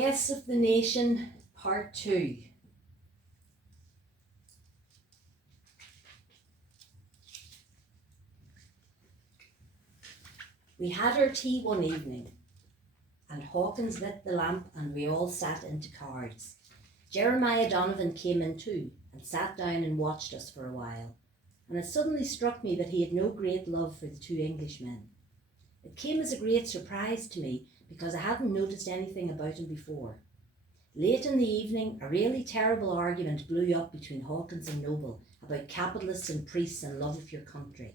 Guests of the Nation, Part 2. We had our tea one evening, and Hawkins lit the lamp and we all sat into cards. Jeremiah Donovan came in too, and sat down and watched us for a while, and it suddenly struck me that he had no great love for the two Englishmen. It came as a great surprise to me, because I hadn't noticed anything about him before. Late in the evening, a really terrible argument blew up between Hawkins and Noble about capitalists and priests and love of your country.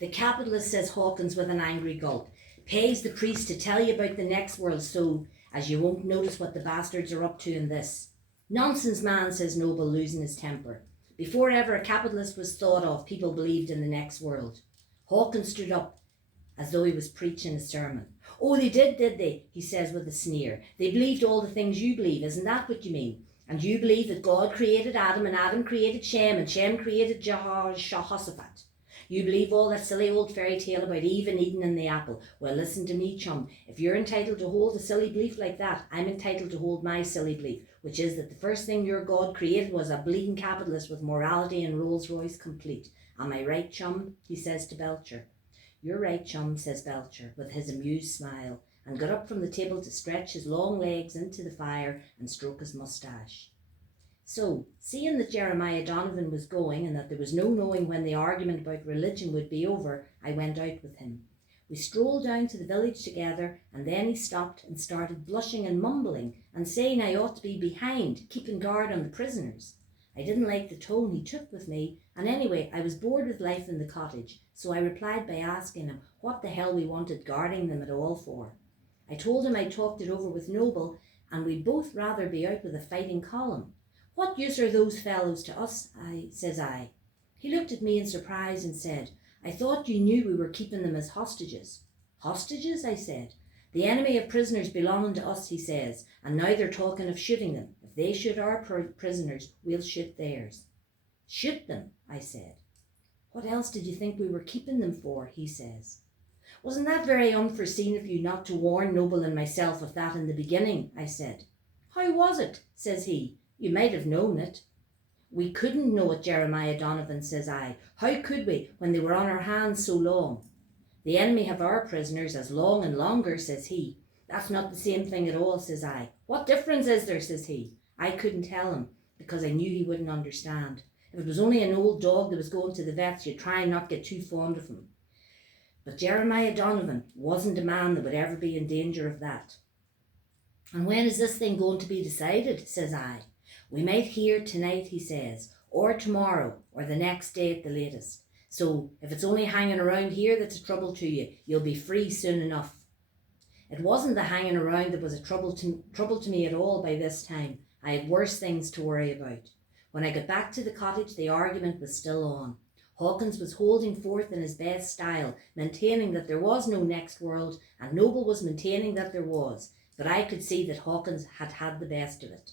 The capitalist, says Hawkins with an angry gulp, pays the priest to tell you about the next world so as you won't notice what the bastards are up to in this. Nonsense, man, says Noble, losing his temper. Before ever a capitalist was thought of, people believed in the next world. Hawkins stood up as though he was preaching a sermon. Oh, they did they? He says with a sneer. They believed all the things you believe, isn't that what you mean? And you believe that God created Adam and Adam created Shem and Shem created Jehoshaphat. You believe all that silly old fairy tale about Eve and Eden and the apple. Well, listen to me, chum. If you're entitled to hold a silly belief like that, I'm entitled to hold my silly belief, which is that the first thing your God created was a bleeding capitalist with morality and Rolls Royce complete. Am I right, chum? He says to Belcher. You're right, chum, says Belcher, with his amused smile, and got up from the table to stretch his long legs into the fire and stroke his moustache. So, seeing that Jeremiah Donovan was going and that there was no knowing when the argument about religion would be over, I went out with him. We strolled down to the village together, and then he stopped and started blushing and mumbling and saying I ought to be behind, keeping guard on the prisoners. I didn't like the tone he took with me, and anyway, I was bored with life in the cottage, so I replied by asking him what the hell we wanted guarding them at all for. I told him I'd talked it over with Noble, and we'd both rather be out with a fighting column. What use are those fellows to us, says I. He looked at me in surprise and said, I thought you knew we were keeping them as hostages. Hostages, I said. The enemy of prisoners belonging to us, he says, and now they're talking of shooting them. If they shoot our prisoners, we'll shoot theirs. Shoot them, I said. What else did you think we were keeping them for, he says. Wasn't that very unforeseen of you not to warn Noble and myself of that in the beginning, I said. How was it, says he. You might have known it. We couldn't know it, Jeremiah Donovan, says I. How could we, when they were on our hands so long? The enemy have our prisoners as long and longer, says he. That's not the same thing at all, says I. What difference is there, says he. I couldn't tell him, because I knew he wouldn't understand. If it was only an old dog that was going to the vets, you'd try and not get too fond of him. But Jeremiah Donovan wasn't a man that would ever be in danger of that. And when is this thing going to be decided, says I. We might hear tonight, he says, or tomorrow, or the next day at the latest. So if it's only hanging around here that's a trouble to you, you'll be free soon enough. It wasn't the hanging around that was a trouble to me at all by this time. I had worse things to worry about. When I got back to the cottage, the argument was still on. Hawkins was holding forth in his best style, maintaining that there was no next world, and Noble was maintaining that there was. But I could see that Hawkins had had the best of it.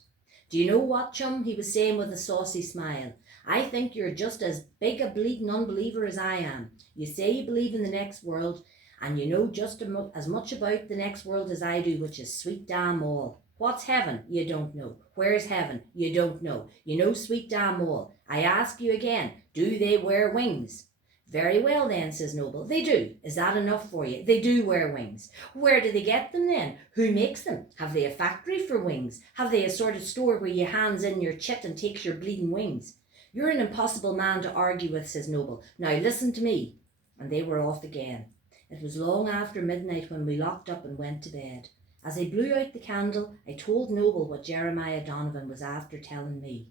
Do you know what, chum, he was saying with a saucy smile. I think you're just as big a bleeding unbeliever as I am. You say you believe in the next world, and you know just as much about the next world as I do, which is sweet damn all. What's heaven? You don't know. Where's heaven? You don't know. You know sweet damn all. I ask you again, do they wear wings? Very well then, says Noble. They do. Is that enough for you? They do wear wings. Where do they get them then? Who makes them? Have they a factory for wings? Have they a sort of store where you hands in your chit and takes your bleeding wings? You're an impossible man to argue with, says Noble. Now listen to me. And they were off again. It was long after midnight when we locked up and went to bed. As I blew out the candle, I told Noble what Jeremiah Donovan was after telling me.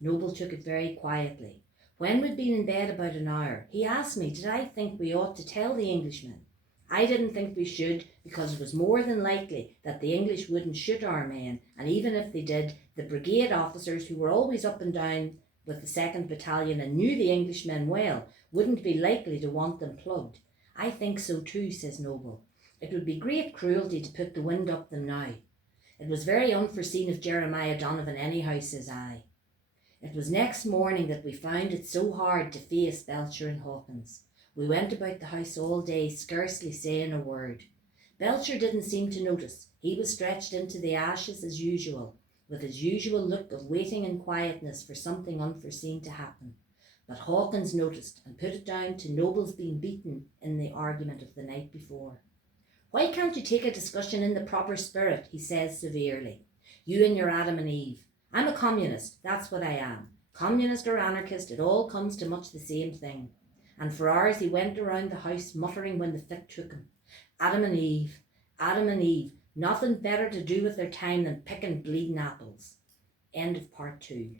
Noble took it very quietly. When we'd been in bed about an hour, he asked me did I think we ought to tell the Englishmen. I didn't think we should, because it was more than likely that the English wouldn't shoot our men, and even if they did, the brigade officers, who were always up and down with the 2nd Battalion and knew the Englishmen well, wouldn't be likely to want them plugged. I think so too, says Noble. It would be great cruelty to put the wind up them now. It was very unforeseen of Jeremiah Donovan anyhow, says I. It was next morning that we found it so hard to face Belcher and Hawkins. We went about the house all day, scarcely saying a word. Belcher didn't seem to notice. He was stretched into the ashes as usual, with his usual look of waiting in quietness for something unforeseen to happen. But Hawkins noticed and put it down to Noble's being beaten in the argument of the night before. "Why can't you take a discussion in the proper spirit?" he says severely. "You and your Adam and Eve. I'm a communist, that's what I am. Communist or anarchist, it all comes to much the same thing." And for hours he went around the house muttering when the fit took him. Adam and Eve, Adam and Eve, nothing better to do with their time than picking bleeding apples. End of part 2.